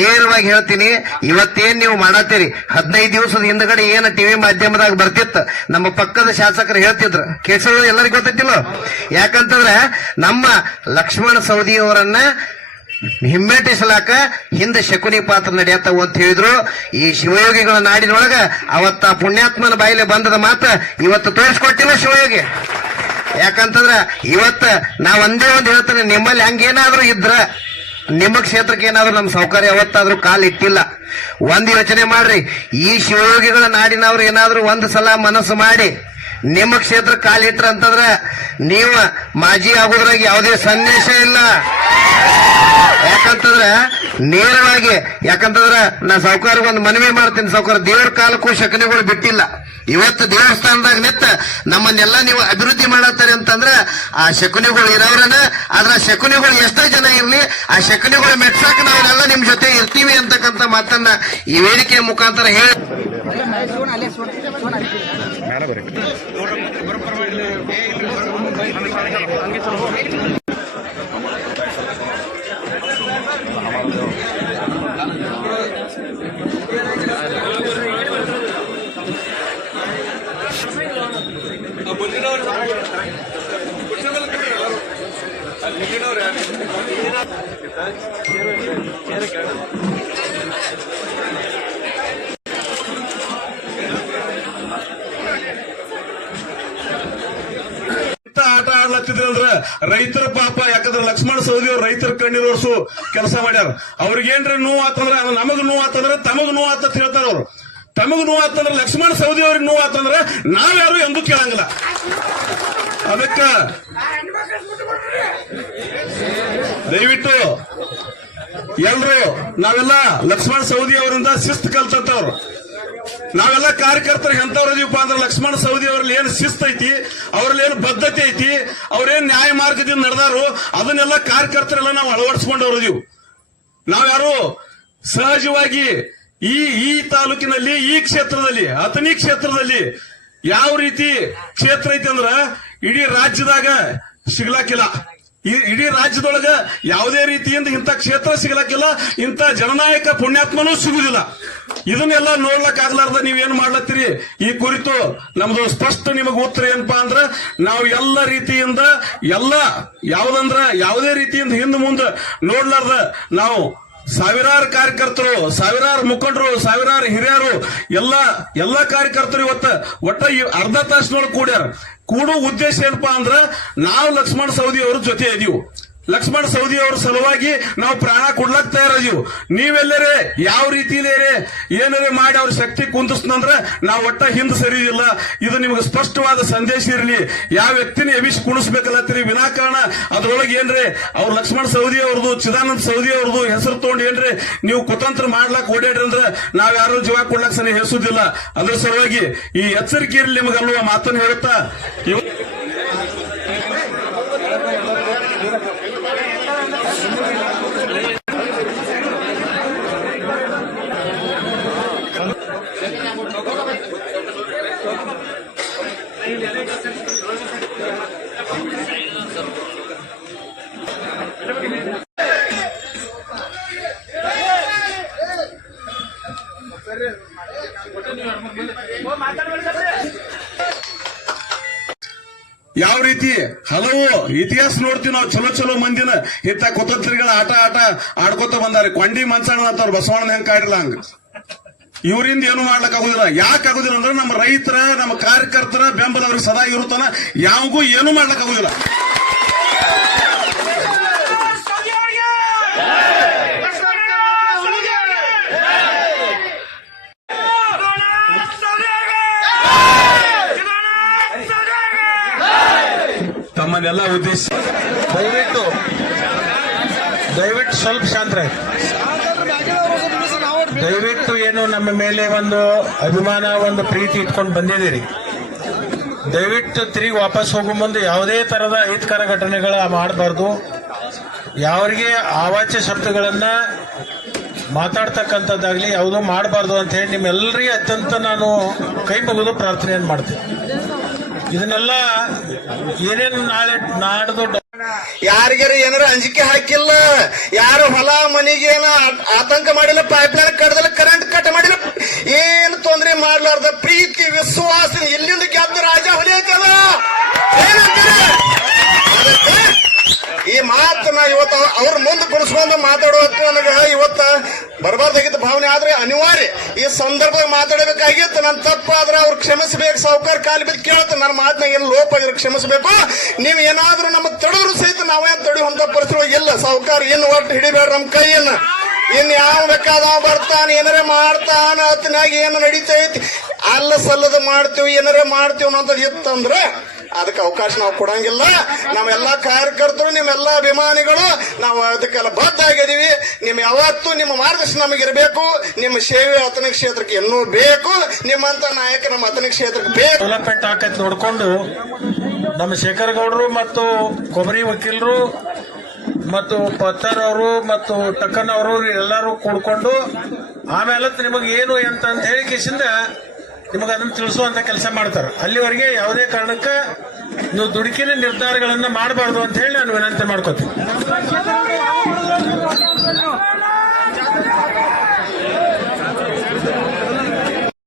ನೇರವಾಗಿ ಹೇಳ್ತೀನಿ, ಇವತ್ತೇನ್ ನೀವು ಮಾಡತ್ತೀರಿ 15 ದಿವಸದ ಹಿಂದಗಡೆ ಏನ ಟಿವಿ ಮಾಧ್ಯಮದಾಗ ಬರ್ತಿತ್ತು, ನಮ್ಮ ಪಕ್ಕದ ಶಾಸಕರು ಹೇಳ್ತಿದ್ರು, ಕೇಸವ ಎಲ್ಲರಿಗೂ ಗೊತ್ತಿಲ್ಲ. ಯಾಕಂತಂದ್ರೆ ನಮ್ಮ ಲಕ್ಷ್ಮಣ ಸವದಿ ಅವರನ್ನ ಹಿಮ್ಮೆಟ್ಟಿಸಲಾಕ ಹಿಂದೆ ಶಕುನಿ ಪಾತ್ರ ನಡೆಯತ್ತವು ಅಂತ ಹೇಳಿದ್ರು. ಈ ಶಿವಯೋಗಿಗಳ ನಾಡಿನೊಳಗ ಅವತ್ತ ಪುಣ್ಯಾತ್ಮನ ಬಾಯಿಲೆ ಬಂದದ ಮಾತ ಇವತ್ತು ತೋರಿಸ್ಕೊಟ್ಟಿಲ್ಲ ಶಿವಯೋಗಿ. ಯಾಕಂತಂದ್ರ ಇವತ್ತ ನಾ ಒಂದೇ ಒಂದು ಹೇಳ್ತೇನೆ, ನಿಮ್ಮಲ್ಲಿ ಹಂಗೇನಾದ್ರೂ ಇದ್ರ ನಿಮ್ಮ ಕ್ಷೇತ್ರಕ್ಕೆ ಏನಾದ್ರೂ ನಮ್ಮ ಸೌಕರ್ಯ ಯಾವತ್ತಾದ್ರೂ ಕಾಲಿಟ್ಟಿಲ್ಲ. ಒಂದ್ ಯೋಚನೆ ಮಾಡ್ರಿ, ಈ ಶಿವಯೋಗಿಗಳ ನಾಡಿನವ್ರು ಏನಾದ್ರೂ ಒಂದ್ ಸಲ ಮನಸ್ಸು ಮಾಡಿ ನಿಮ್ಮ ಕ್ಷೇತ್ರ ಕಾಲಿಟ್ರ ಅಂತಂದ್ರ ನೀವು ಮಾಜಿ ಆಗೋದ್ರಾಗ ಯಾವುದೇ ಸಂದೇಶ ಇಲ್ಲ. ಯಾಕಂತಂದ್ರ ನೇರವಾಗಿ, ಯಾಕಂತಂದ್ರ ನಾ ಸಾವುಕಾರ್ಗೆ ಒಂದು ಮನವಿ ಮಾಡ್ತೀನಿ, ಸಾವುಕಾರ ದೇವ್ರ ಕಾಲಕ್ಕೂ ಶಕನಿಗಳು ಬಿಟ್ಟಿಲ್ಲ. ಇವತ್ತು ದೇವಸ್ಥಾನದಾಗ ನಿಂತ ನಮ್ಮನ್ನೆಲ್ಲ ನೀವು ಅಭಿವೃದ್ಧಿ ಮಾಡತ್ತಾರೆ ಅಂತಂದ್ರ ಆ ಶಕುನಿಗಳು ಇರೋರನ್ನ, ಆದ್ರ ಶಕುನಿಗಳು ಎಷ್ಟೇ ಜನ ಇರ್ಲಿ ಆ ಶಕುನಿಗಳು ಮೆಟ್ಸಾಕ ನಾವೆಲ್ಲ ನಿಮ್ ಜೊತೆ ಇರ್ತೀವಿ ಅಂತಕ್ಕಂಥ ಮಾತನ್ನ ಈ ವೇದಿಕೆಯ ಮುಖಾಂತರ ಹೇಳಿ ಆಟ ಆಡ್ಲತ್ತಿದ್ರಂದ್ರ ರೈತರ ಪಾಪ, ಯಾಕಂದ್ರೆ ಲಕ್ಷ್ಮಣ ಸವದಿ ಅವ್ರು ರೈತರ ಕಣ್ಣೀರು ಒರೆಸು ಕೆಲಸ ಮಾಡ್ಯಾರ. ಅವ್ರಿಗೇನ್ರಿ ನೋವು ಆತಂದ್ರ ನಮಗ್ ನೋವು ಆತಂದ್ರ ತಮಗ್ ನೋವು ಆತ ಹೇಳ್ತಾರ. ಅವ್ರು ತಮಗ್ ನೋವು ಆತಂದ್ರ ಲಕ್ಷ್ಮಣ ಸವದಿ ಅವ್ರಿಗೆ ನೋವು ಆತಂದ್ರ ನಾವ್ಯಾರು ಎಂದೂ ಕೇಳಂಗಿಲ್ಲ. ಅದಕ್ಕ ದಯವಿಟ್ಟು ಎಲ್ರು ನಾವೆಲ್ಲ ಲಕ್ಷ್ಮಣ ಸವದಿ ಅವರಿಂದ ಶಿಸ್ತು ಕಲ್ತವ್ರು. ನಾವೆಲ್ಲ ಕಾರ್ಯಕರ್ತರಿಗೆ ಎಂತವ್ರದೀವಪ್ಪ ಅಂದ್ರೆ ಲಕ್ಷ್ಮಣ ಸವದಿ ಅವ್ರಲ್ಲಿ ಏನ್ ಶಿಸ್ತು ಐತಿ, ಅವ್ರಲ್ಲಿ ಏನು ಬದ್ಧತೆ ಐತಿ, ಅವ್ರೇನ್ ನ್ಯಾಯ ಮಾರ್ಗದಿಂದ ನಡೆದಾರು ಅದನ್ನೆಲ್ಲ ಕಾರ್ಯಕರ್ತರೆಲ್ಲ ನಾವು ಅಳವಡಿಸ್ಕೊಂಡವ್ರದೀವು. ನಾವ್ಯಾರು ಸಹಜವಾಗಿ ಈ ತಾಲೂಕಿನಲ್ಲಿ, ಈ ಕ್ಷೇತ್ರದಲ್ಲಿ, ಅಥಣಿ ಕ್ಷೇತ್ರದಲ್ಲಿ ಯಾವ ರೀತಿ ಕ್ಷೇತ್ರ ಐತಿ ಅಂದ್ರ ಇಡೀ ರಾಜ್ಯದಾಗ ಸಿಗ್ಲಾಕಿಲ್ಲ. ಇಡೀ ರಾಜ್ಯದೊಳಗ ಯಾವುದೇ ರೀತಿಯಿಂದ ಇಂಥ ಕ್ಷೇತ್ರ ಸಿಗ್ಲಾಕಿಲ್ಲ, ಇಂಥ ಜನನಾಯಕ ಪುಣ್ಯಾತ್ಮನೂ ಸಿಗುದಿಲ್ಲ. ಇದನ್ನೆಲ್ಲ ನೋಡ್ಲಕ್ ಆಗ್ಲಾರ್ದ ನೀವೇನ್ ಮಾಡ್ಲತ್ತೀರಿ? ಈ ಕುರಿತು ನಮ್ದು ಸ್ಪಷ್ಟ ನಿಮಗೆ ಉತ್ತರ ಏನಪ್ಪಾ ಅಂದ್ರ, ನಾವು ಎಲ್ಲ ರೀತಿಯಿಂದ ಯಾವುದೇ ರೀತಿಯಿಂದ ಹಿಂದ್ ಮುಂದೆ ನೋಡ್ಲಾರ್ದ ನಾವು ಸಾವಿರಾರು ಕಾರ್ಯಕರ್ತರು, ಸಾವಿರಾರು ಮುಖಂಡರು, ಸಾವಿರಾರು ಹಿರಿಯರು, ಎಲ್ಲ ಕಾರ್ಯಕರ್ತರು ಒಟ್ಟ ಅರ್ಧ ತಾಸಿನೊಳಗೆ ಕೂಡೋ ಉದ್ದೇಶ ಏನಪ್ಪಾ ಅಂದ್ರ ನಾವು ಲಕ್ಷ್ಮಣ ಸವದಿ ಅವ್ರ ಜೊತೆ ಇದೀವಿ. ಲಕ್ಷ್ಮಣ ಸವದಿ ಅವ್ರ ಸಲುವಾಗಿ ನಾವು ಪ್ರಾಣ ಕೊಡ್ಲಕ್ ತಯಾರದೀವಿ. ನೀವೆಲ್ಲರೇ ಯಾವ ರೀತಿಲೇರೆ ಏನಾರೇ ಮಾಡಿ ಅವ್ರ ಶಕ್ತಿ ಕುಂದಿಸ್ತಂದ್ರ ನಾವು ಒಟ್ಟ ಹಿಂದ್ ಸರಿಯಿಲ್ಲ. ಇದು ನಿಮ್ಗೆ ಸ್ಪಷ್ಟವಾದ ಸಂದೇಶ ಇರಲಿ. ಯಾವ ವ್ಯಕ್ತಿನ ಎಬಿಸಿ ಕುಣಿಸ್ಬೇಕಲ್ಲತ್ತೀರಿ ವಿನಾಕಾರಣ ಅದ್ರೊಳಗೆ ಏನ್ರಿ ಅವ್ರ ಲಕ್ಷ್ಮಣ ಸವದಿ ಅವ್ರದ್ದು, ಚಿದಾನಂದ ಸವದಿ ಅವ್ರದ್ದು ಹೆಸರು ತಗೊಂಡು ಏನ್ರಿ ನೀವು ಕುತಂತ್ರ ಮಾಡ್ಲಾಕ್ ಓಡಾಡ್ರಿ ಅಂದ್ರೆ ನಾವ್ ಯಾರು ಜೀವ ಕೊಡ್ಲಾಕ್ ಸರಿ ಹೆಸುದಿಲ್ಲ. ಅದ್ರ ಸಲುವಾಗಿ ಈ ಎಚ್ಚರಿಕೆ ಇರಲಿ ನಿಮಗಲ್ವ ಮಾತನ್ನು ಹೇಳುತ್ತಾ ಯಾವ ರೀತಿ ಹಲವು ಇತಿಹಾಸ ನೋಡ್ತೀವಿ ನಾವು. ಚಲೋ ಮಂದಿನ ಇಂಥ ಕುತಂತ್ರಿಗಳ ಆಟ ಆಡ್ಕೋತ ಬಂದಾರೆ. ಕೊಂಡಿ ಮನ್ಸಣ್ಣ ಅಂತವ್ರು ಬಸವಣ್ಣ ಹೆಂಗ್ ಕಾಡಿಲ್ಲ ಹಂಗ ಇವರಿಂದ ಏನು ಮಾಡ್ಲಕ್ ಆಗುದಿಲ್ಲ. ಯಾಕೆ ಆಗುದಿಲ್ಲ ಅಂದ್ರೆ ನಮ್ಮ ರೈತರ, ನಮ್ಮ ಕಾರ್ಯಕರ್ತರ ಬೆಂಬಲ ಅವ್ರಿಗೆ ಸದಾ ಇರುತ್ತಾನ. ಯಾವಾಗೂ ಏನು ಮಾಡ್ಲಕ್ ಆಗುದಿಲ್ಲ. ತಮ್ಮನ್ನೆಲ್ಲ ಉದ್ದೇಶ ದಯವಿಟ್ಟು ಸ್ವಲ್ಪ ಶಾಂತರ. ದಯವಿಟ್ಟು ಏನು ನಮ್ಮ ಮೇಲೆ ಒಂದು ಅಭಿಮಾನ, ಒಂದು ಪ್ರೀತಿ ಇಟ್ಕೊಂಡು ಬಂದಿದ್ದೀರಿ. ದಯವಿಟ್ಟು ತಿರುಗಿ ವಾಪಸ್ ಹೋಗೋ ಮುಂದೆ ಯಾವುದೇ ತರದ ಅಹಿತಕರ ಘಟನೆಗಳ ಮಾಡಬಾರ್ದು. ಯಾವ್ರಿಗೆ ಅವಾಚ್ಯ ಶಬ್ದಗಳನ್ನ ಮಾತಾಡ್ತಕ್ಕಂಥದ್ದಾಗ್ಲಿ ಯಾವುದೂ ಮಾಡಬಾರ್ದು ಅಂತ ಹೇಳಿ ನಿಮ್ಮೆಲ್ಲರಿಗೆ ಅತ್ಯಂತ ನಾನು ಕೈ ಮುಗಿದು ಪ್ರಾರ್ಥನೆಯನ್ನು ಮಾಡ್ತೀನಿ. ಇದನ್ನೆಲ್ಲ ಏನೇನು ನಾಡ್ದು ಯಾರಿಗಾರ ಏನಾರ ಅಂಜಿಕೆ ಹಾಕಿಲ್ಲ, ಯಾರು ಹೊಲ ಮನಿಗೆ ಏನ ಆತಂಕ ಮಾಡಿಲ್ಲ, ಪೈಪ್ಲೈನ್ ಕಟ್ಟದಿಲ್ಲ, ಕರೆಂಟ್ ಕಟ್ ಮಾಡಿಲ್ಲ, ಏನು ತೊಂದರೆ ಮಾಡ್ಲಾರ್ದ ಪ್ರೀತಿ ವಿಶ್ವಾಸ ಇಲ್ಲಿಂದ ಗೆದ್ದ ರಾಜ ಹುಲಿ ಐತದ ಏನಂತೀರಿ? ಅದಕ್ಕೆ ಈ ಮಾತು ನಾ ಇವತ್ತು ಅವ್ರ ಮುಂದೆ ಕುಣಿಸ್ಕೊಂಡು ಮಾತಾಡುವತ್ತು ನನಗ ಇವತ್ತ ಬರಬಾರ್ದಾಗಿದ್ದ ಭಾವನೆ ಆದ್ರೆ ಅನಿವಾರ್ಯ ಈ ಸಂದರ್ಭದಾಗ ಮಾತಾಡಬೇಕಾಗಿತ್ತು. ನನ್ನ ತಪ್ಪಾದ್ರೆ ಅವ್ರು ಕ್ಷಮಿಸಬೇಕು, ಸಾವುಕಾರ ಕಾಲಿ ಬಿದ್ದು ಕೇಳ್ತ ನನ್ನ ಮಾತನಾಗ ಏನು ಲೋಪ ಆಗಿರೋ ಕ್ಷಮಿಸಬೇಕು. ನೀವು ಏನಾದ್ರೂ ನಮ್ಮ ತಡೆದ್ರು ಸಹಿತ ನಾವೇನ್ ತಡೆಯುವಂತ ಪರಿಸ್ಥಿತಿ ಇಲ್ಲ. ಸಾವುಕಾರ ಇನ್ನು ಒಟ್ಟು ಹಿಡಿಬೇಡ ನಮ್ಮ ಕೈಯನ್ನ. ಇನ್ ಯಾವ ಬೇಕಾದ ಬರ್ತಾನ ಏನಾರ ಮಾಡ್ತಾನ ಅತ್ನಾಗ ಏನು ನಡೀತೈತಿ ಅಲ್ಲ ಸಲ್ಲದ ಮಾಡ್ತೀವಿ ಏನಾರ ಮಾಡ್ತೀವಿ ಅನ್ನೋದು ಇತ್ತಂದ್ರೆ ಅದಕ್ಕೆ ಅವಕಾಶ ನಾವು ಕೊಡಂಗಿಲ್ಲ. ನಾವೆಲ್ಲಾ ಕಾರ್ಯಕರ್ತರು, ನಿಮ್ಮೆಲ್ಲಾ ಅಭಿಮಾನಿಗಳು ನಾವು ಅದಕ್ಕೆಲ್ಲ ಬದ್ಧ ಆಗಿದೀವಿ. ನಿಮ್ ಯಾವತ್ತೂ ನಿಮ್ಮ ಮಾರ್ಗದರ್ಶನ ನಮಗಿರ್ಬೇಕು. ನಿಮ್ಮ ಸೇವೆ ಅತನಿಕ ಕ್ಷೇತ್ರಕ್ಕೆ ಇನ್ನೂ ಬೇಕು. ನಿಮ್ಮಂತ ನಾಯಕ ನಮ್ಮ ಅತನಿಕ ಕ್ಷೇತ್ರಕ್ಕೆ ಬೇಕು. ಡೆವಲಪ್ಮೆಂಟ್ ಆಕೈತಿ ನೋಡ್ಕೊಂಡು ನಮ್ಮ ಶೇಖರ್ ಗೌಡರು ಮತ್ತು ಕೊಬ್ಬರಿ ವಕೀಲರು ಮತ್ತು ಪತ್ತರ್ ಅವರು ಮತ್ತು ಟಕ್ಕನ್ ಅವರು ಎಲ್ಲರೂ ಕೂಡ್ಕೊಂಡು ಆಮೇಲೆ ನಿಮಗೆ ಏನು ಅಂತ ಹೇಳಿ ಕಿಸಿಂದ ನಿಮಗೆ ಅದನ್ನು ತಿಳಿಸುವಂತ ಕೆಲಸ ಮಾಡ್ತಾರೆ. ಅಲ್ಲಿವರೆಗೆ ಯಾವುದೇ ಕಾರಣಕ್ಕೆ ನೀವು ದುಡುಕಿನ ನಿರ್ಧಾರಗಳನ್ನ ಮಾಡಬಾರ್ದು ಅಂತ ಹೇಳಿ ನಾನು ವಿನಂತಿ ಮಾಡ್ಕೋತೀನಿ.